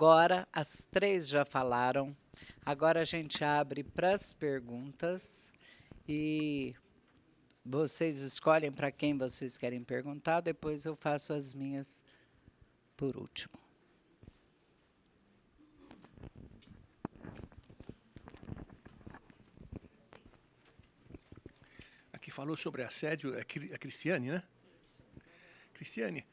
Agora, as três já falaram. Agora a gente abre para as perguntas e vocês escolhem para quem vocês querem perguntar, depois eu faço as minhas por último. Aqui falou sobre assédio, é a Cristiane, né? Cristiane,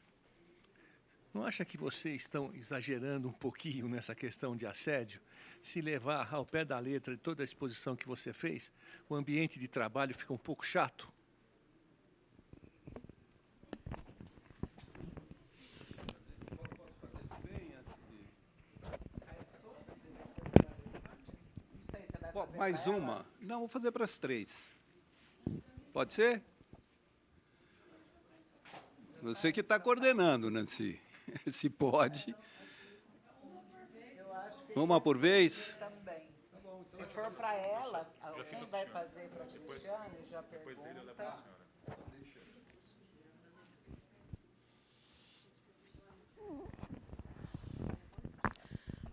não acha que vocês estão exagerando um pouquinho nessa questão de assédio? Se levar ao pé da letra de toda a exposição que você fez, o ambiente de trabalho fica um pouco chato? Mais uma? Não, vou fazer para as três. Pode ser? Você que está coordenando, Nancy. Se pode. Uma por vez? Também. Se for para ela, quem vai fazer para a Cristiane já pergunta.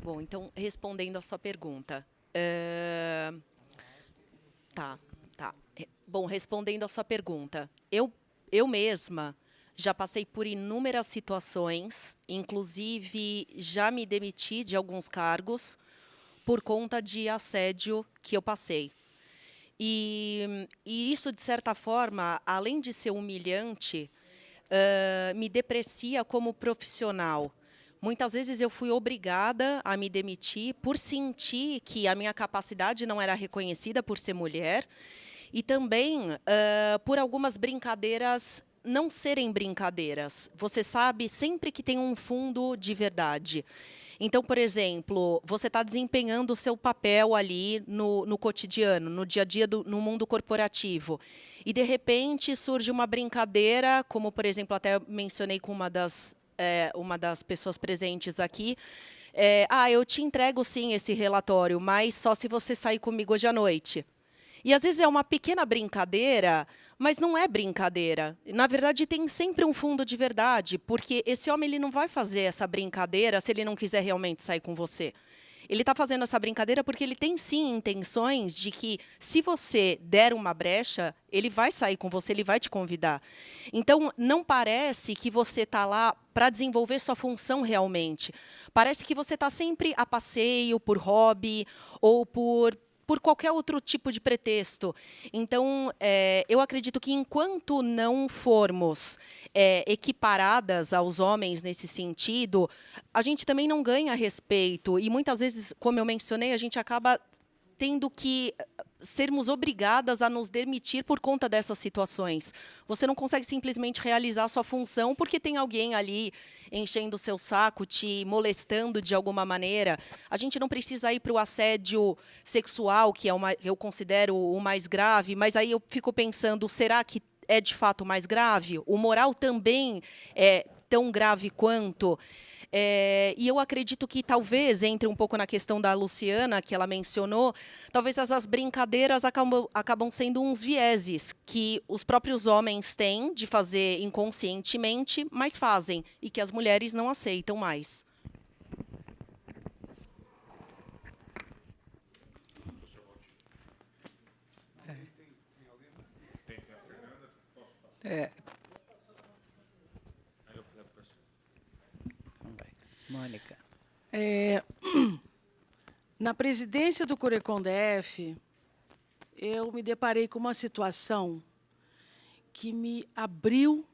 Bom, então, respondendo a sua pergunta. Tá. Bom, respondendo a sua pergunta, eu mesma já passei por inúmeras situações, inclusive já me demiti de alguns cargos por conta de assédio que eu passei. E isso, de certa forma, além de ser humilhante, me deprecia como profissional. Muitas vezes eu fui obrigada a me demitir por sentir que a minha capacidade não era reconhecida por ser mulher e também por algumas brincadeiras não serem brincadeiras. Você sabe sempre que tem um fundo de verdade. Então, por exemplo, você está desempenhando o seu papel ali no cotidiano, no dia a dia, no mundo corporativo. E, de repente, surge uma brincadeira, como, por exemplo, até mencionei com uma das pessoas presentes aqui. Eu te entrego, sim, esse relatório, mas só se você sair comigo hoje à noite. E, às vezes, é uma pequena brincadeira, mas não é brincadeira. Na verdade, tem sempre um fundo de verdade, porque esse homem ele não vai fazer essa brincadeira se ele não quiser realmente sair com você. Ele está fazendo essa brincadeira porque ele tem, sim, intenções de que, se você der uma brecha, ele vai sair com você, ele vai te convidar. Então, não parece que você está lá para desenvolver sua função realmente. Parece que você está sempre a passeio, por hobby, ou por qualquer outro tipo de pretexto. Então, eu acredito que, enquanto não formos equiparadas aos homens nesse sentido, a gente também não ganha respeito. E, muitas vezes, como eu mencionei, a gente acaba tendo que sermos obrigadas a nos demitir por conta dessas situações. Você não consegue simplesmente realizar a sua função porque tem alguém ali enchendo o seu saco, te molestando de alguma maneira. A gente não precisa ir para o assédio sexual, que é eu considero o mais grave, mas aí eu fico pensando, será que é de fato mais grave? O moral também é tão grave quanto? E eu acredito que talvez entre um pouco na questão da Luciana, que ela mencionou, talvez essas brincadeiras acabam sendo uns vieses que os próprios homens têm de fazer inconscientemente, mas fazem, e que as mulheres não aceitam mais. Mônica. Na presidência do Corecon DF, eu me deparei com uma situação que me abriu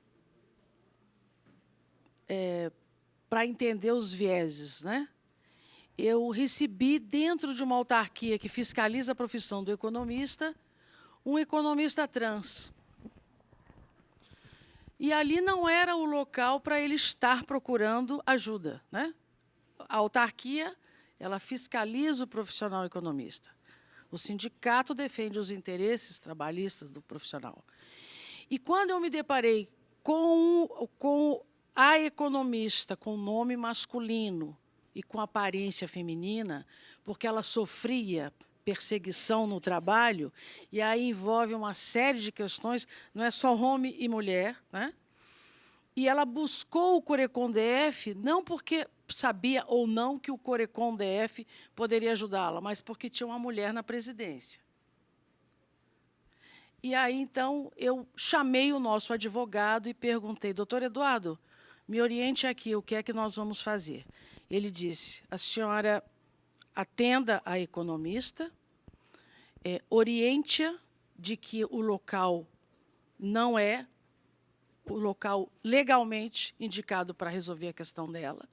para entender os vieses, né? Eu recebi, dentro de uma autarquia que fiscaliza a profissão do economista, um economista trans. E ali não era o local para ele estar procurando ajuda, né? A autarquia, ela fiscaliza o profissional economista. O sindicato defende os interesses trabalhistas do profissional. E quando eu me deparei com a economista com nome masculino e com aparência feminina, porque ela sofria perseguição no trabalho, e aí envolve uma série de questões, não é só homem e mulher, né? E ela buscou o Corecon DF não porque sabia ou não que o Corecon DF poderia ajudá-la, mas porque tinha uma mulher na presidência. E aí, então, eu chamei o nosso advogado e perguntei, doutor Eduardo, me oriente aqui, o que é que nós vamos fazer? Ele disse, a senhora atenda a economista, oriente-a de que o local não é o local legalmente indicado para resolver a questão dela.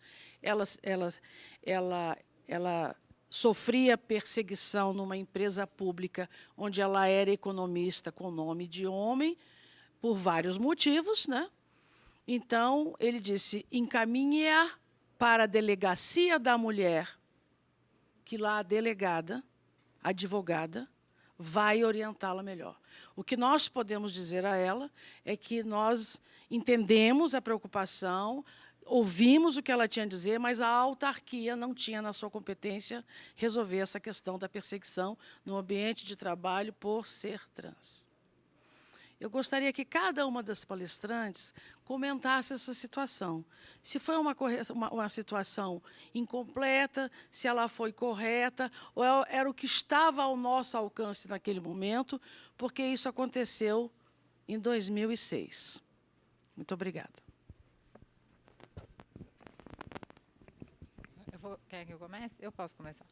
Ela sofria perseguição numa empresa pública onde ela era economista com nome de homem, por vários motivos, né? Então, ele disse, encaminhe-a para a delegacia da mulher, que lá a delegada, a advogada, vai orientá-la melhor. O que nós podemos dizer a ela é que nós entendemos a preocupação, ouvimos o que ela tinha a dizer, mas a autarquia não tinha na sua competência resolver essa questão da perseguição no ambiente de trabalho por ser trans. Eu gostaria que cada uma das palestrantes comentasse essa situação. Se foi uma situação incompleta, se ela foi correta, ou era o que estava ao nosso alcance naquele momento, porque isso aconteceu em 2006. Muito obrigada. Quer que eu comece? Eu posso começar.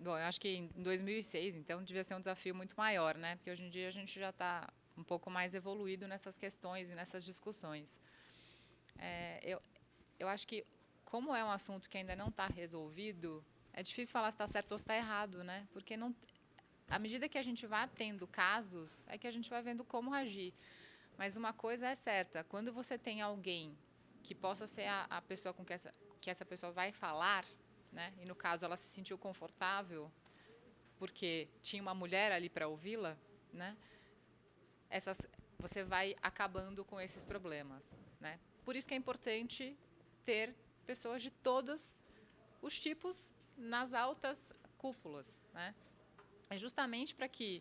Bom, eu acho que em 2006, então, devia ser um desafio muito maior, né? Porque hoje em dia a gente já está um pouco mais evoluído nessas questões e nessas discussões. Eu acho que, como é um assunto que ainda não está resolvido, é difícil falar se está certo ou se está errado, né? Porque não, à medida que a gente vai tendo casos, é que a gente vai vendo como agir. Mas uma coisa é certa, quando você tem alguém que possa ser a pessoa com que essa pessoa vai falar, né? E, no caso, ela se sentiu confortável porque tinha uma mulher ali para ouvi-la, né? Você vai acabando com esses problemas, né? Por isso que é importante ter pessoas de todos os tipos nas altas cúpulas, né? É justamente para que,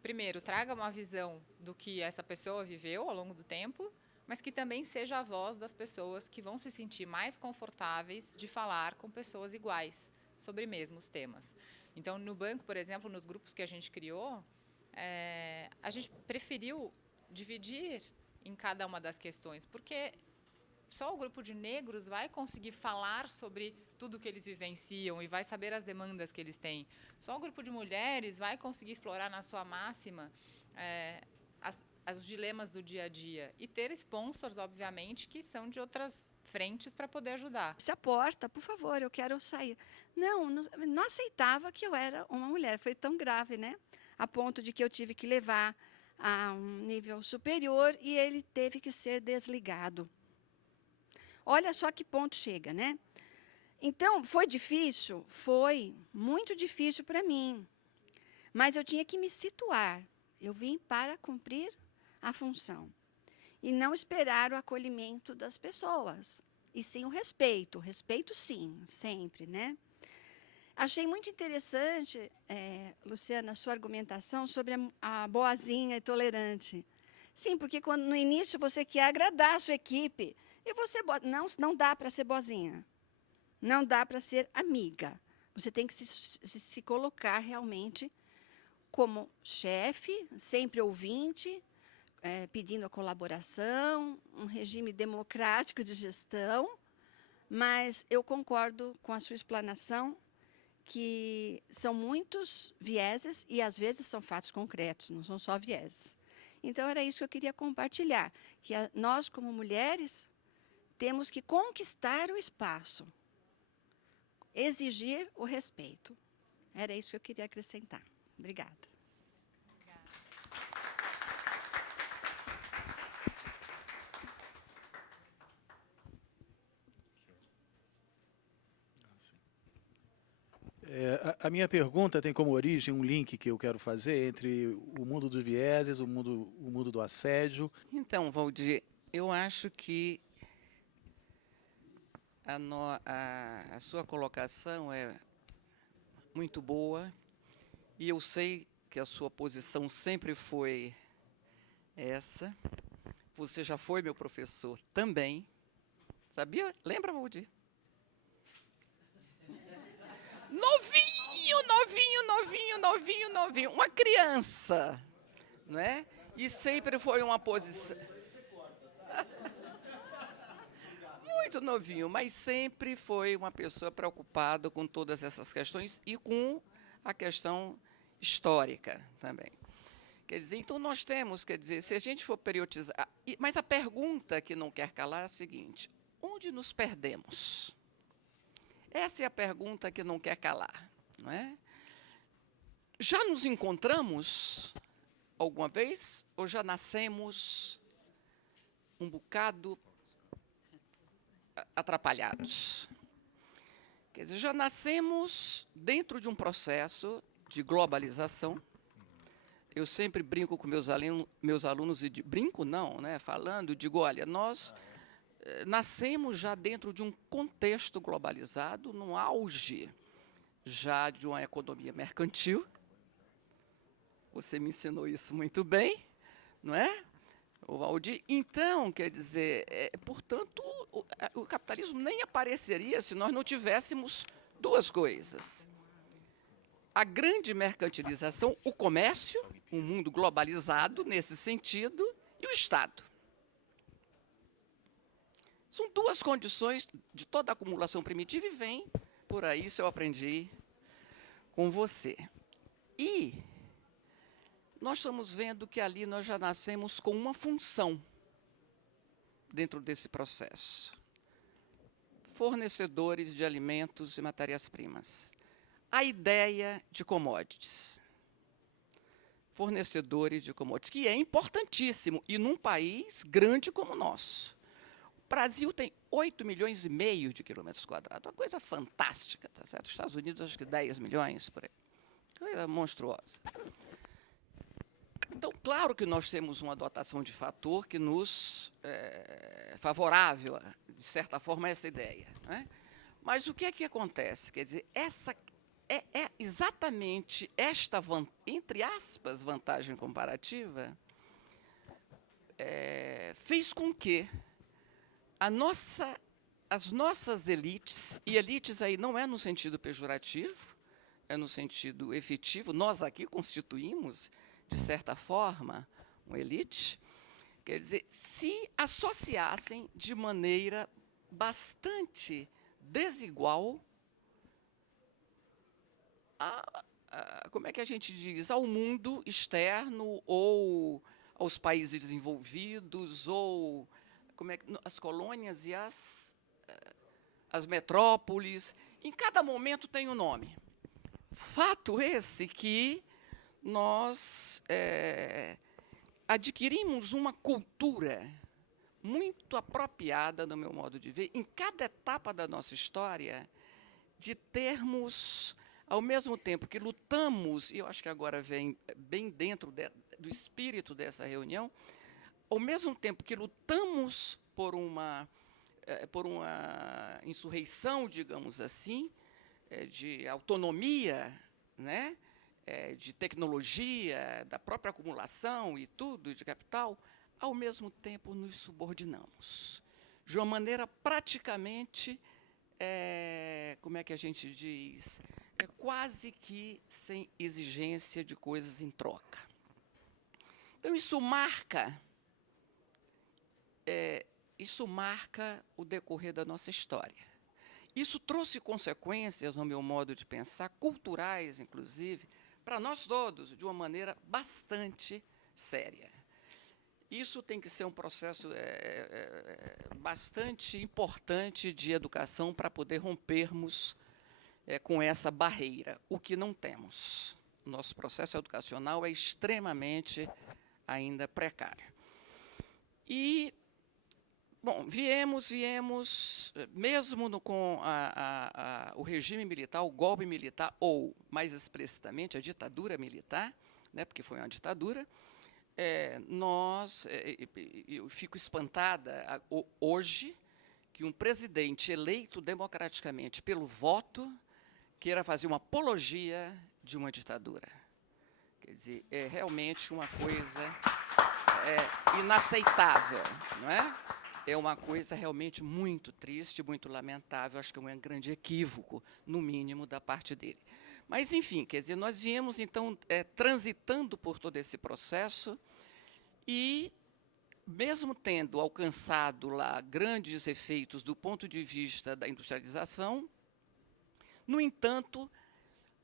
primeiro, traga uma visão do que essa pessoa viveu ao longo do tempo, mas que também seja a voz das pessoas que vão se sentir mais confortáveis de falar com pessoas iguais sobre mesmos temas. Então, no banco, por exemplo, nos grupos que a gente criou, a gente preferiu dividir em cada uma das questões, porque só o grupo de negros vai conseguir falar sobre tudo que eles vivenciam e vai saber as demandas que eles têm. Só o grupo de mulheres vai conseguir explorar na sua máxima os dilemas do dia a dia e ter sponsors, obviamente, que são de outras frentes para poder ajudar. Se a porta, por favor, eu quero sair. Não aceitava que eu era uma mulher. Foi tão grave, né? A ponto de que eu tive que levar a um nível superior e ele teve que ser desligado. Olha só que ponto chega, né? Então, foi difícil? Foi muito difícil para mim. Mas eu tinha que me situar. Eu vim para cumprir a função. E não esperar o acolhimento das pessoas. E sim o respeito. Respeito, sim, sempre, né? Achei muito interessante, Luciana, a sua argumentação sobre a boazinha e tolerante. Sim, porque quando no início você quer agradar a sua equipe, e você não dá para ser boazinha. Não dá para ser amiga. Você tem que se colocar realmente como chefe, sempre ouvinte, pedindo a colaboração, um regime democrático de gestão, mas eu concordo com a sua explanação que são muitos vieses e, às vezes, são fatos concretos, não são só vieses. Então, era isso que eu queria compartilhar, que nós, como mulheres, temos que conquistar o espaço, exigir o respeito. Era isso que eu queria acrescentar. Obrigada. A minha pergunta tem como origem um link que eu quero fazer entre o mundo dos vieses, o mundo do assédio. Então, Valdir, eu acho que a sua colocação é muito boa e eu sei que a sua posição sempre foi essa. Você já foi meu professor também, Sabia? Lembra, Valdir? Novinho, novinho, novinho, novinho, novinho. Uma criança, não é? E sempre foi uma posição... Muito novinho, mas sempre foi uma pessoa preocupada com todas essas questões e com a questão histórica também. Quer dizer, então nós temos, quer dizer, se a gente for periodizar... Mas a pergunta que não quer calar é a seguinte: onde nos perdemos? Essa é a pergunta que não quer calar, não é? Já nos encontramos alguma vez ou já nascemos um bocado atrapalhados? Quer dizer, já nascemos dentro de um processo de globalização. Eu sempre brinco com meus alunos, e brinco não, né, falando, digo, olha, nós nascemos já dentro de um contexto globalizado, no auge já de uma economia mercantil. Você me ensinou isso muito bem, não é, o Valdir? Então, quer dizer, portanto, o capitalismo nem apareceria se nós não tivéssemos duas coisas: a grande mercantilização, o comércio, um mundo globalizado nesse sentido, e o Estado. São duas condições de toda a acumulação primitiva e vem por aí, isso eu aprendi com você. E nós estamos vendo que ali nós já nascemos com uma função dentro desse processo: fornecedores de alimentos e matérias-primas. A ideia de commodities. Fornecedores de commodities, que é importantíssimo, e num país grande como o nosso. O Brasil tem 8,5 milhões de quilômetros quadrados, uma coisa fantástica, tá certo? Os Estados Unidos, acho que 10 milhões, por aí. Coisa monstruosa. Então, claro que nós temos uma dotação de fator que nos é favorável, de certa forma, a essa ideia, né? Mas o que é que acontece? Quer dizer, essa é exatamente esta, entre aspas, vantagem comparativa, fez com que as nossas elites, e elites aí não é no sentido pejorativo, é no sentido efetivo, nós aqui constituímos, de certa forma, uma elite, quer dizer, se associassem de maneira bastante desigual como é que a gente diz, ao mundo externo ou aos países desenvolvidos ou as colônias e as metrópoles. Em cada momento tem um nome. Fato esse que nós adquirimos uma cultura muito apropriada, no meu modo de ver, em cada etapa da nossa história, de termos, ao mesmo tempo que lutamos, e eu acho que agora vem bem dentro do espírito dessa reunião, ao mesmo tempo que lutamos por uma insurreição, digamos assim, de autonomia, né, de tecnologia, da própria acumulação e tudo, de capital, ao mesmo tempo nos subordinamos. De uma maneira praticamente, como é que a gente diz, quase que sem exigência de coisas em troca. Então, isso marca o decorrer da nossa história. Isso trouxe consequências, no meu modo de pensar, culturais, inclusive, para nós todos, de uma maneira bastante séria. Isso tem que ser um processo bastante importante de educação para poder rompermos com essa barreira, o que não temos. Nosso processo educacional é extremamente ainda precário. E, bom, viemos, mesmo com o regime militar, o golpe militar, ou, mais explicitamente, a ditadura militar, né, porque foi uma ditadura, eu fico espantada hoje que um presidente eleito democraticamente pelo voto queira fazer uma apologia de uma ditadura. Quer dizer, é realmente uma coisa inaceitável, não é? é uma coisa realmente muito triste, muito lamentável. Acho que é um grande equívoco, no mínimo, da parte dele. Mas, enfim, quer dizer, nós viemos, então, transitando por todo esse processo e, mesmo tendo alcançado lá grandes efeitos do ponto de vista da industrialização, no entanto,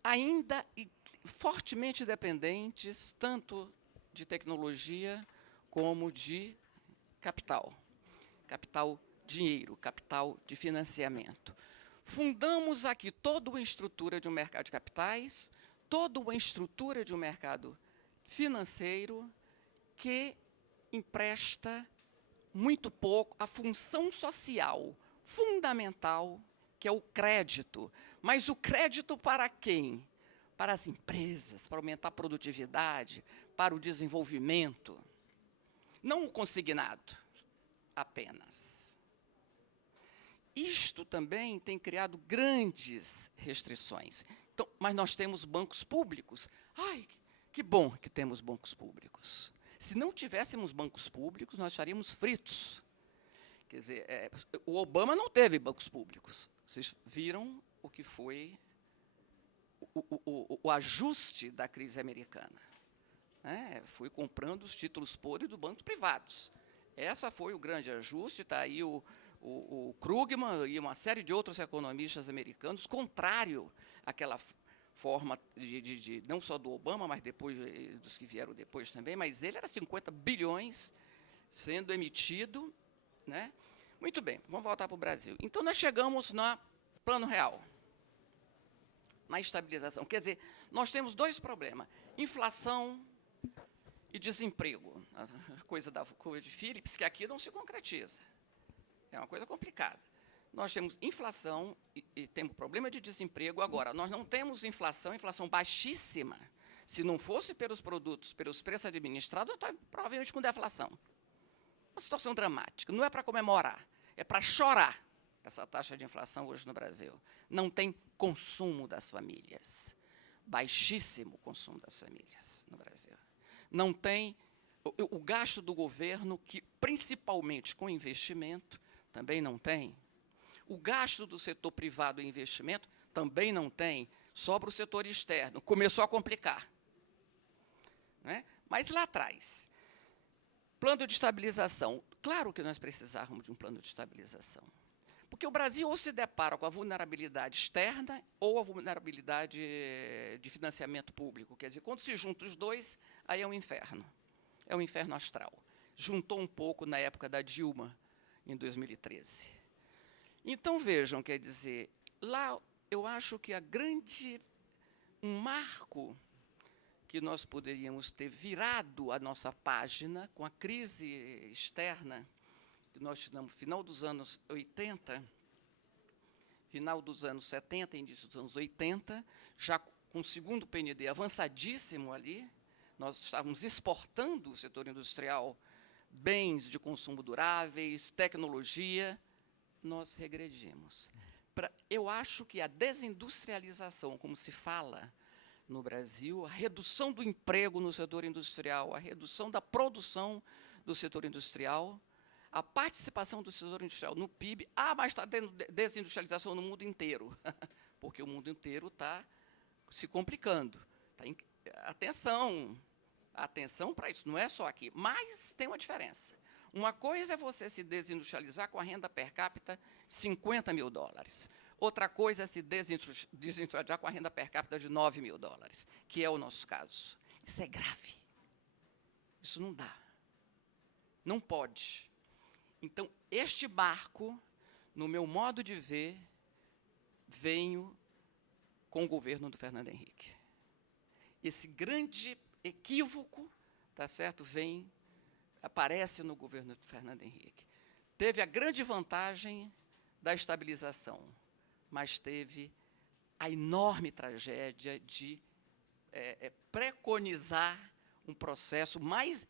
ainda fortemente dependentes tanto de tecnologia como de capital. Capital dinheiro, capital de financiamento. Fundamos aqui toda uma estrutura de um mercado de capitais, toda uma estrutura de um mercado financeiro que empresta muito pouco a função social fundamental, que é o crédito. Mas o crédito para quem? Para as empresas, para aumentar a produtividade, para o desenvolvimento. Não o consignado apenas. Isto também tem criado grandes restrições. Então, mas nós temos bancos públicos. Ai, que bom que temos bancos públicos. Se não tivéssemos bancos públicos, nós estaríamos fritos. Quer dizer, o Obama não teve bancos públicos. Vocês viram o que foi o ajuste da crise americana. Foi comprando os títulos podres dos bancos privados. Essa foi o grande ajuste. Está aí o Krugman e uma série de outros economistas americanos, contrário àquela forma não só do Obama, mas depois dos que vieram depois também, mas ele era 50 bilhões sendo emitido. Né? Muito bem, vamos voltar para o Brasil. Então, nós chegamos no plano real, na estabilização. Quer dizer, nós temos dois problemas, inflação e desemprego. A coisa da curva de Phillips, que aqui não se concretiza. É uma coisa complicada. Nós temos inflação e temos problema de desemprego. Agora, nós não temos inflação baixíssima. Se não fosse pelos produtos, pelos preços administrados, eu estava provavelmente com deflação. Uma situação dramática. Não é para comemorar, é para chorar essa taxa de inflação hoje no Brasil. Não tem consumo das famílias. Baixíssimo consumo das famílias no Brasil. Não tem o gasto do governo, que principalmente com investimento, também não tem. O gasto do setor privado em investimento também não tem. Sobra o setor externo. Começou a complicar. Né? Mas lá atrás, plano de estabilização. Claro que nós precisávamos de um plano de estabilização. Porque o Brasil ou se depara com a vulnerabilidade externa ou a vulnerabilidade de financiamento público. Quer dizer, quando se juntam os dois, aí é um inferno. É um inferno astral. Juntou um pouco na época da Dilma, em 2013. Então, vejam, quer dizer, lá eu acho que um marco que nós poderíamos ter virado a nossa página com a crise externa, que nós tivemos no final dos anos 80, final dos anos 70, início dos anos 80, já com o segundo PND avançadíssimo ali, nós estávamos exportando o setor industrial, bens de consumo duráveis, tecnologia, nós regredimos. Eu acho que a desindustrialização, como se fala no Brasil, a redução do emprego no setor industrial, a redução da produção do setor industrial, a participação do setor industrial no PIB, mas está tendo desindustrialização no mundo inteiro, porque o mundo inteiro está se complicando. Atenção para isso, não é só aqui, mas tem uma diferença. Uma coisa é você se desindustrializar com a renda per capita de $50 mil. Outra coisa é se desindustrializar com a renda per capita de $9 mil, que é o nosso caso. Isso é grave. Isso não dá. Não pode. Então, este marco, no meu modo de ver, veio com o governo do Fernando Henrique. Esse grande equívoco, tá certo, aparece no governo do Fernando Henrique. Teve a grande vantagem da estabilização, mas teve a enorme tragédia de preconizar um processo,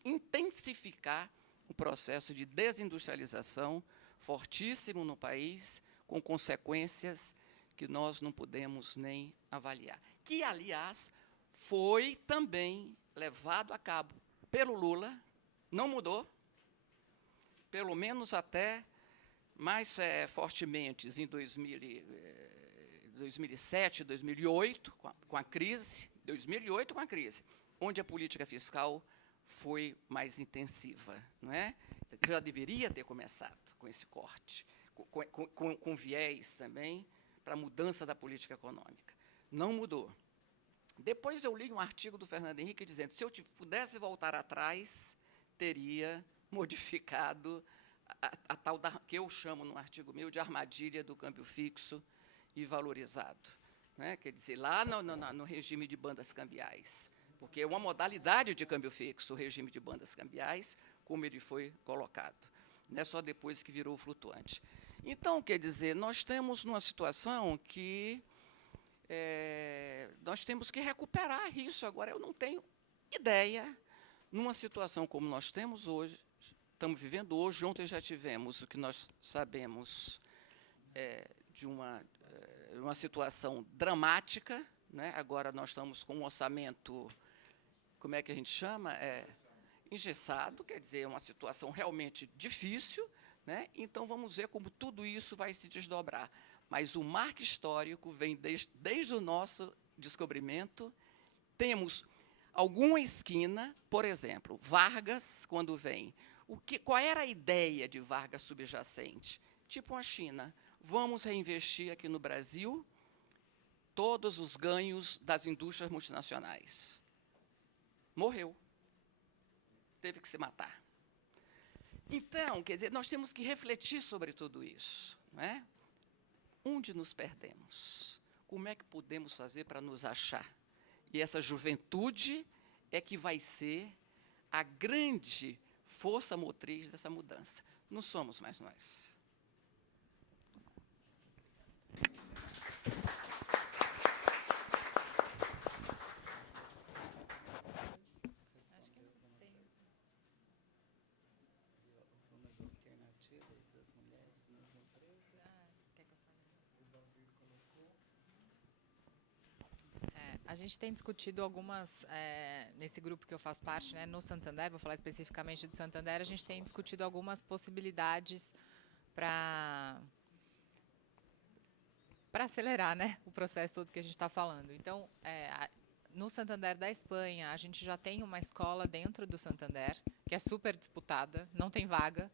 intensificar o processo de desindustrialização fortíssimo no país, com consequências que nós não podemos nem avaliar. Que, aliás, foi também levado a cabo pelo Lula, não mudou, pelo menos até mais fortemente em 2007, 2008, com a crise, 2008 com a crise, onde a política fiscal foi mais intensiva, não é? Já deveria ter começado com esse corte, com viés também para a mudança da política econômica. Não mudou. Depois eu li um artigo do Fernando Henrique dizendo que, se eu pudesse voltar atrás, teria modificado a tal que eu chamo, no artigo meu, de armadilha do câmbio fixo e valorizado. Né? Quer dizer, lá no regime de bandas cambiais, porque é uma modalidade de câmbio fixo, o regime de bandas cambiais, como ele foi colocado. Não é só depois que virou flutuante. Então, quer dizer, nós temos uma situação que nós temos que recuperar isso. Agora, eu não tenho ideia, numa situação como nós temos hoje, estamos vivendo hoje, ontem já tivemos o que nós sabemos de uma situação dramática, né? Agora nós estamos com um orçamento, como é que a gente chama? Engessado, quer dizer, uma situação realmente difícil, né? Então, vamos ver como tudo isso vai se desdobrar. Mas o marco histórico vem desde o nosso descobrimento. Temos alguma esquina, por exemplo, Vargas, quando vem. Qual era a ideia de Vargas subjacente? Tipo a China. Vamos reinvestir aqui no Brasil todos os ganhos das indústrias multinacionais. Morreu. Teve que se matar. Então, quer dizer, nós temos que refletir sobre tudo isso, não é? Onde nos perdemos? Como é que podemos fazer para nos achar? E essa juventude é que vai ser a grande força motriz dessa mudança. Não somos mais nós. A gente tem discutido algumas, nesse grupo que eu faço parte, né, no Santander, vou falar especificamente do Santander, a gente tem discutido algumas possibilidades para acelerar, né, o processo todo que a gente está falando. Então, no Santander da Espanha, a gente já tem uma escola dentro do Santander, que é super disputada, não tem vaga,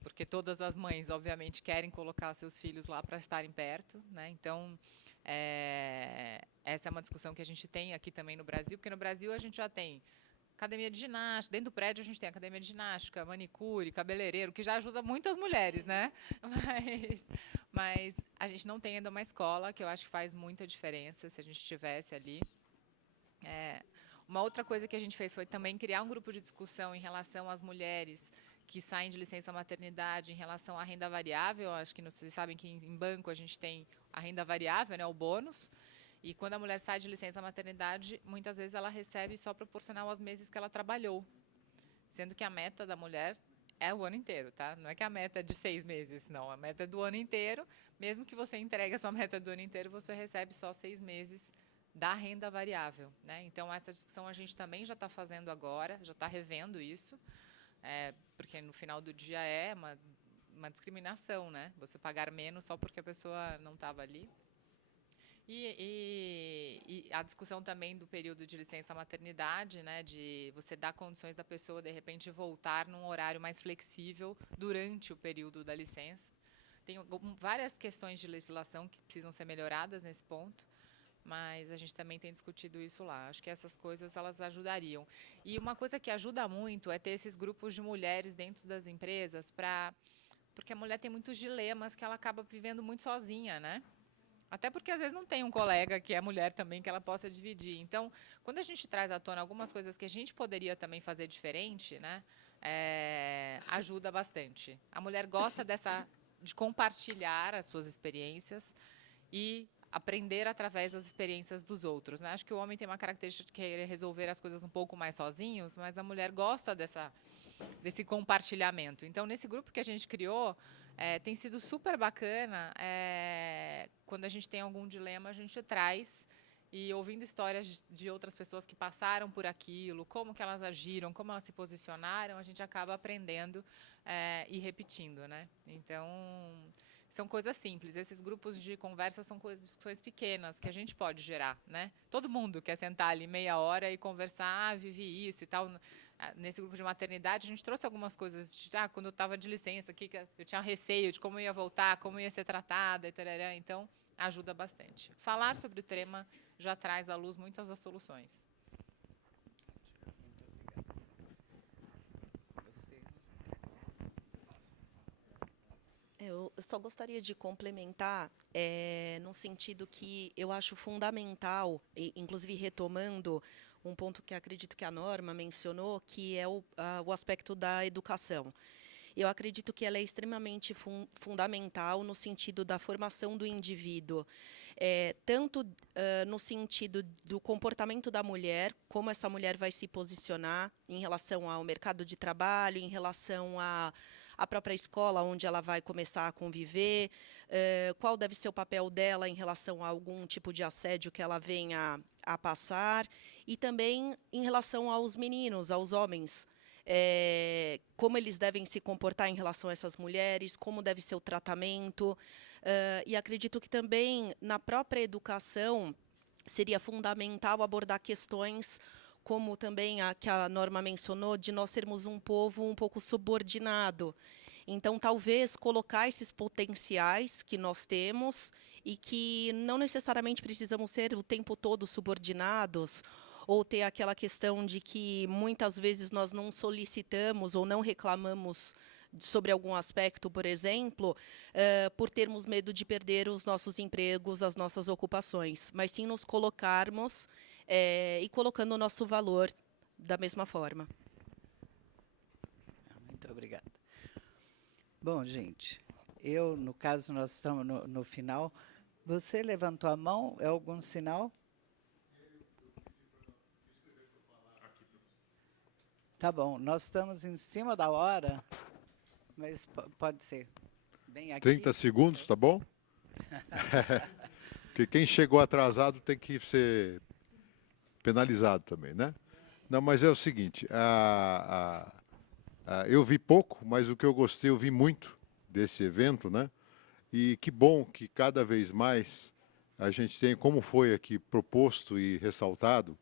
porque todas as mães, obviamente, querem colocar seus filhos lá para estarem perto, né? Então, essa é uma discussão que a gente tem aqui também no Brasil, porque no Brasil a gente já tem academia de ginástica, dentro do prédio a gente tem academia de ginástica, manicure, cabeleireiro, que já ajuda muito as mulheres, né? Mas a gente não tem ainda uma escola, que eu acho que faz muita diferença se a gente estivesse ali. Uma outra coisa que a gente fez foi também criar um grupo de discussão em relação às mulheres que saem de licença maternidade em relação à renda variável. Acho que vocês sabem que em banco a gente tem a renda variável, né, o bônus. E quando a mulher sai de licença maternidade, muitas vezes ela recebe só proporcional aos meses que ela trabalhou. Sendo que a meta da mulher é o ano inteiro, tá? Não é que a meta é de 6 meses, não. A meta é do ano inteiro. Mesmo que você entregue a sua meta do ano inteiro, você recebe só 6 meses da renda variável, né? Então, essa discussão a gente também já está fazendo agora, já está revendo isso, porque no final do dia é uma discriminação, né? Você pagar menos só porque a pessoa não estava ali. E a discussão também do período de licença maternidade, né? De você dar condições da pessoa, de repente, voltar num horário mais flexível durante o período da licença. Tem várias questões de legislação que precisam ser melhoradas nesse ponto, mas a gente também tem discutido isso lá. Acho que essas coisas elas ajudariam. E uma coisa que ajuda muito é ter esses grupos de mulheres dentro das empresas, porque a mulher tem muitos dilemas que ela acaba vivendo muito sozinha, né? Até porque, às vezes, não tem um colega que é mulher também que ela possa dividir. Então, quando a gente traz à tona algumas coisas que a gente poderia também fazer diferente, né, ajuda bastante. A mulher gosta de compartilhar as suas experiências e aprender através das experiências dos outros, né? Acho que o homem tem uma característica de querer resolver as coisas um pouco mais sozinhos, mas a mulher gosta desse compartilhamento. Então, nesse grupo que a gente criou, tem sido super bacana. Quando a gente tem algum dilema, a gente traz e ouvindo histórias de outras pessoas que passaram por aquilo, como que elas agiram, como elas se posicionaram, a gente acaba aprendendo e repetindo, né? Então, são coisas simples. Esses grupos de conversa são coisas pequenas que a gente pode gerar, né? Todo mundo quer sentar ali meia hora e conversar, vivi isso e tal. Nesse grupo de maternidade, a gente trouxe algumas coisas de, quando eu estava de licença aqui, que eu tinha receio de como eu ia voltar, como eu ia ser tratada, e tarará. Então, ajuda bastante. Falar sobre o tema já traz à luz muitas das soluções. Eu só gostaria de complementar, no sentido que eu acho fundamental, inclusive retomando um ponto que acredito que a Norma mencionou, que é o aspecto da educação. Eu acredito que ela é extremamente fundamental no sentido da formação do indivíduo, tanto no sentido do comportamento da mulher, como essa mulher vai se posicionar em relação ao mercado de trabalho, em relação à própria escola onde ela vai começar a conviver, qual deve ser o papel dela em relação a algum tipo de assédio que ela venha a passar, e também em relação aos meninos, aos homens, como eles devem se comportar em relação a essas mulheres, como deve ser o tratamento. E acredito que também na própria educação seria fundamental abordar questões como também a que a Norma mencionou, de nós sermos um povo um pouco subordinado. Então, talvez colocar esses potenciais que nós temos e que não necessariamente precisamos ser o tempo todo subordinados, ou ter aquela questão de que muitas vezes nós não solicitamos ou não reclamamos sobre algum aspecto, por exemplo, por termos medo de perder os nossos empregos, as nossas ocupações, mas sim nos colocarmos e colocando o nosso valor da mesma forma. Muito obrigada. Bom, gente, no caso, nós estamos no final. Você levantou a mão? É algum sinal? Tá bom, nós estamos em cima da hora, mas pode ser. Bem aqui. 30 segundos, tá bom? Porque quem chegou atrasado tem que ser penalizado também, né? Não, mas é o seguinte, eu vi pouco, mas o que eu gostei, eu vi muito desse evento, né? E que bom que cada vez mais a gente tem, como foi aqui proposto e ressaltado,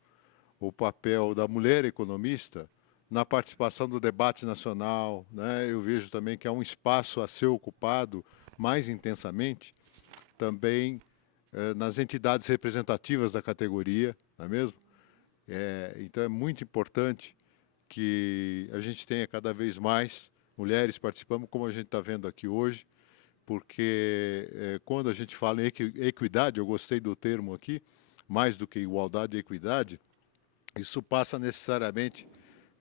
o papel da mulher economista na participação do debate nacional, né? Eu vejo também que há um espaço a ser ocupado mais intensamente também nas entidades representativas da categoria, não é mesmo? Então é muito importante que a gente tenha cada vez mais mulheres participando, como a gente está vendo aqui hoje, porque quando a gente fala em equidade, eu gostei do termo aqui, mais do que igualdade e equidade, isso passa necessariamente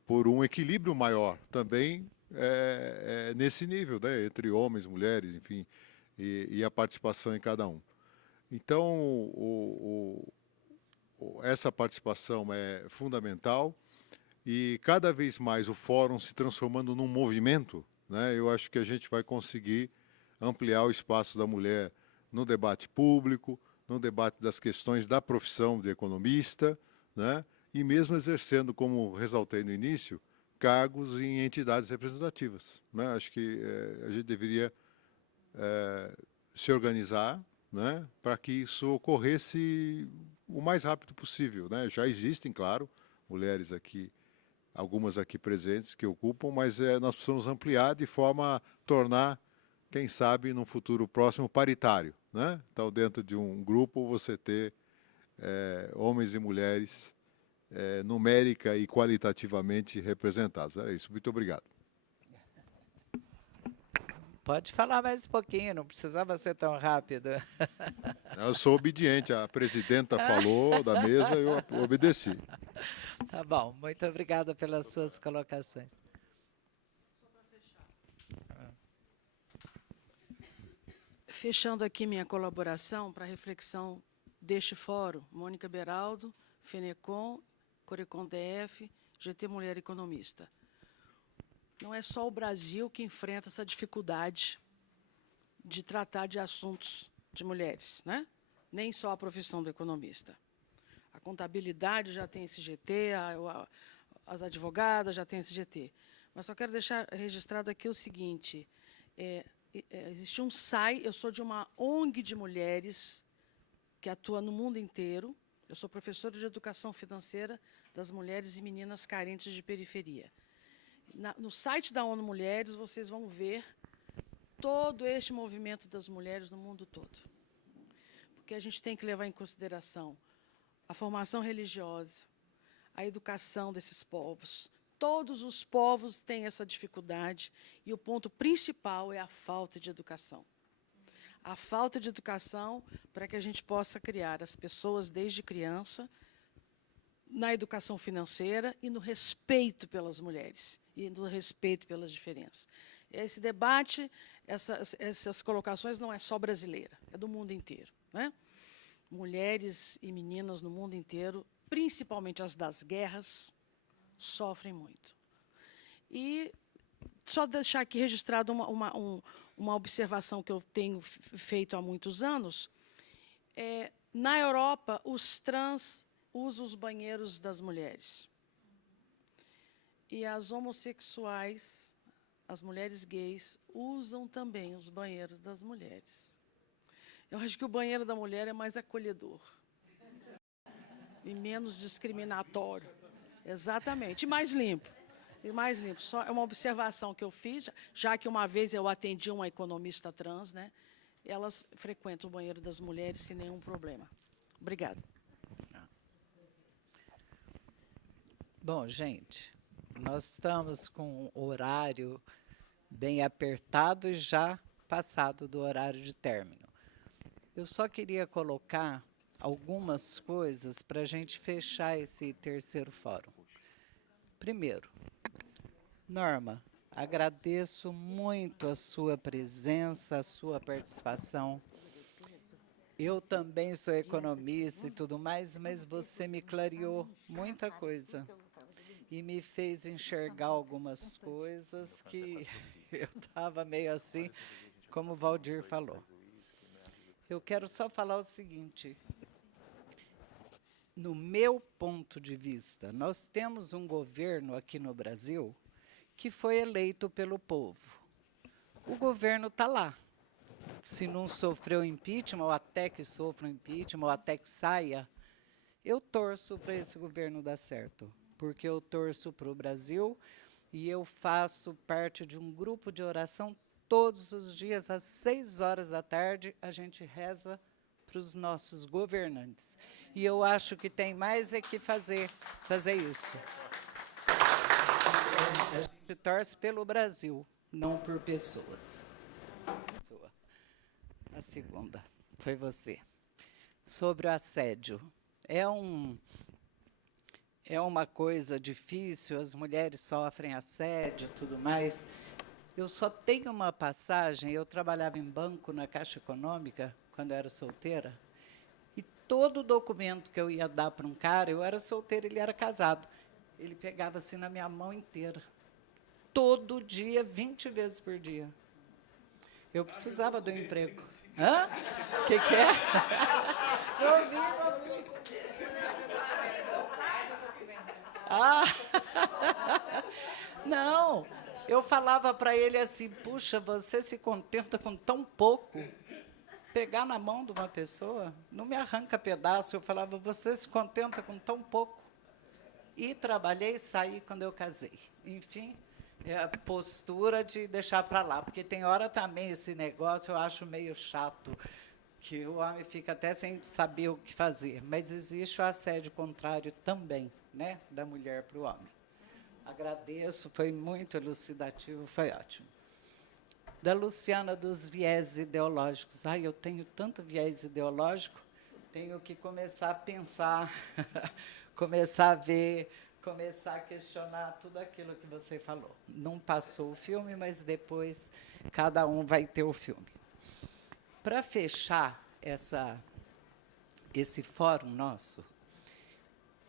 por um equilíbrio maior também nesse nível, né, entre homens, mulheres, enfim, e a participação em cada um. Então, essa participação é fundamental e cada vez mais o fórum se transformando num movimento, né, eu acho que a gente vai conseguir ampliar o espaço da mulher no debate público, no debate das questões da profissão de economista, né, e mesmo exercendo, como ressaltei no início, cargos em entidades representativas, né? Acho que a gente deveria se organizar, né, para que isso ocorresse o mais rápido possível, né? Já existem, claro, mulheres aqui, algumas aqui presentes que ocupam, mas nós precisamos ampliar de forma a tornar, quem sabe, no futuro próximo, paritário, né? Então, dentro de um grupo, você ter homens e mulheres numérica e qualitativamente representados. Era isso. Muito obrigado. Pode falar mais um pouquinho, não precisava ser tão rápido. Eu sou obediente. A presidenta falou da mesa, eu obedeci. Tá bom. Muito obrigada pelas suas colocações. Fechando aqui minha colaboração para a reflexão deste fórum, Mônica Beraldo, FENECOM, Corecon DF, GT Mulher Economista. Não é só o Brasil que enfrenta essa dificuldade de tratar de assuntos de mulheres, né? Nem só a profissão do economista. contabilidade já tem esse GT, as advogadas já têm esse GT. Mas só quero deixar registrado aqui o seguinte, existe um SAI, eu sou de uma ONG de mulheres que atua no mundo inteiro, eu sou professora de educação financeira das mulheres e meninas carentes de periferia. No site da ONU Mulheres, vocês vão ver todo este movimento das mulheres no mundo todo. Porque a gente tem que levar em consideração a formação religiosa, a educação desses povos. Todos os povos têm essa dificuldade e o ponto principal é a falta de educação. A falta de educação para que a gente possa criar as pessoas desde criança na educação financeira e no respeito pelas mulheres e no respeito pelas diferenças. Esse debate, essas colocações não é só brasileira, é do mundo inteiro, né? Mulheres e meninas no mundo inteiro, principalmente as das guerras, sofrem muito. E só deixar aqui registrado uma observação que eu tenho feito há muitos anos. Na Europa, os trans usam os banheiros das mulheres. E as homossexuais, as mulheres gays, usam também os banheiros das mulheres. Eu acho que o banheiro da mulher é mais acolhedor e menos discriminatório. Exatamente. E mais limpo. E mais limpo. Só é uma observação que eu fiz, já que uma vez eu atendi uma economista trans, né? Elas frequentam o banheiro das mulheres sem nenhum problema. Obrigada. Bom, gente, nós estamos com um horário bem apertado e já passado do horário de término. Eu só queria colocar algumas coisas para a gente fechar esse terceiro fórum. Primeiro, Norma, agradeço muito a sua presença, a sua participação. Eu também sou economista e tudo mais, mas você me clareou muita coisa e me fez enxergar algumas coisas que eu estava meio assim, como o Valdir falou. Eu quero só falar o seguinte, no meu ponto de vista, nós temos um governo aqui no Brasil que foi eleito pelo povo. O governo está lá. Se não sofreu impeachment, ou até que sofra um impeachment, ou até que saia, eu torço para esse governo dar certo, porque eu torço para o Brasil e eu faço parte de um grupo de oração todos os dias, às 6 horas da tarde, a gente reza para os nossos governantes. E eu acho que tem mais é que fazer isso. A gente torce pelo Brasil, não por pessoas. A segunda foi você. Sobre o assédio. É uma coisa difícil, as mulheres sofrem assédio e tudo mais. Eu só tenho uma passagem, eu trabalhava em banco na Caixa Econômica, quando eu era solteira, e todo documento que eu ia dar para um cara, eu era solteira, ele era casado. Ele pegava assim na minha mão inteira. Todo dia, 20 vezes por dia. Eu precisava do emprego. Hã? O que é? Não ouvi. Não, eu falava para ele assim, puxa, você se contenta com tão pouco? Pegar na mão de uma pessoa, não me arranca pedaço. Eu falava, você se contenta com tão pouco? E trabalhei e saí quando eu casei. Enfim, é a postura de deixar para lá, porque tem hora também esse negócio, eu acho meio chato, que o homem fica até sem saber o que fazer. Mas existe o assédio contrário também, né, da mulher para o homem. Agradeço, foi muito elucidativo, foi ótimo. Da Luciana, dos viés ideológicos. Ai, eu tenho tanto viés ideológico, tenho que começar a pensar, começar a ver, começar a questionar tudo aquilo que você falou. Não passou o filme, mas depois cada um vai ter o filme. Para fechar esse fórum nosso,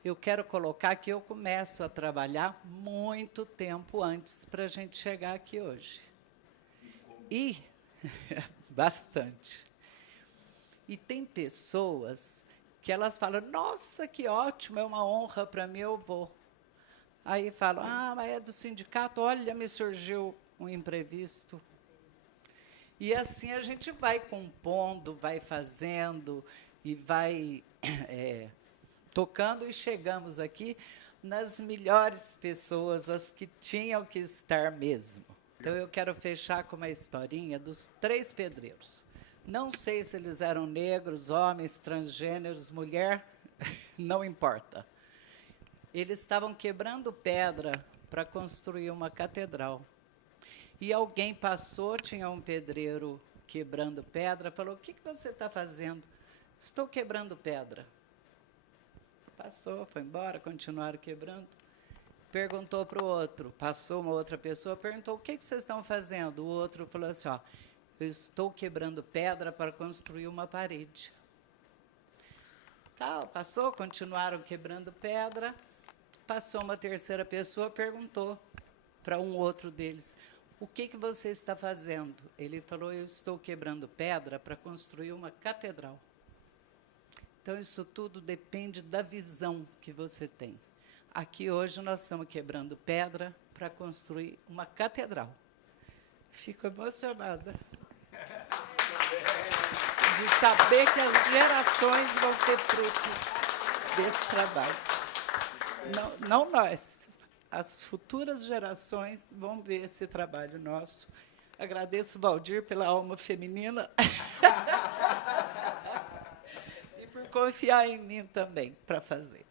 eu quero colocar que eu começo a trabalhar muito tempo antes para a gente chegar aqui hoje. E, bastante. E tem pessoas que elas falam, nossa, que ótimo, é uma honra para mim, eu vou. Aí falam, mas é do sindicato, olha, me surgiu um imprevisto. E assim a gente vai compondo, vai fazendo e vai tocando, e chegamos aqui nas melhores pessoas, as que tinham que estar mesmo. Então, eu quero fechar com uma historinha dos 3 pedreiros. Não sei se eles eram negros, homens, transgêneros, mulher, não importa. Eles estavam quebrando pedra para construir uma catedral. E alguém passou, tinha um pedreiro quebrando pedra, falou, o que você está fazendo? Estou quebrando pedra. Passou, foi embora, continuaram quebrando. Perguntou para o outro, passou uma outra pessoa, perguntou, o que vocês estão fazendo? O outro falou assim, eu estou quebrando pedra para construir uma parede. Passou, continuaram quebrando pedra. Passou uma terceira pessoa, perguntou para um outro deles, o que você está fazendo? Ele falou, eu estou quebrando pedra para construir uma catedral. Então, isso tudo depende da visão que você tem. Aqui, hoje, nós estamos quebrando pedra para construir uma catedral. Fico emocionada de saber que as gerações vão ter fruto desse trabalho. Não nós, as futuras gerações vão ver esse trabalho nosso. Agradeço o Valdir pela alma feminina e por confiar em mim também para fazer.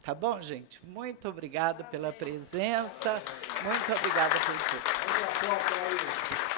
Tá bom, gente? Muito obrigada pela presença. Muito obrigada por tudo.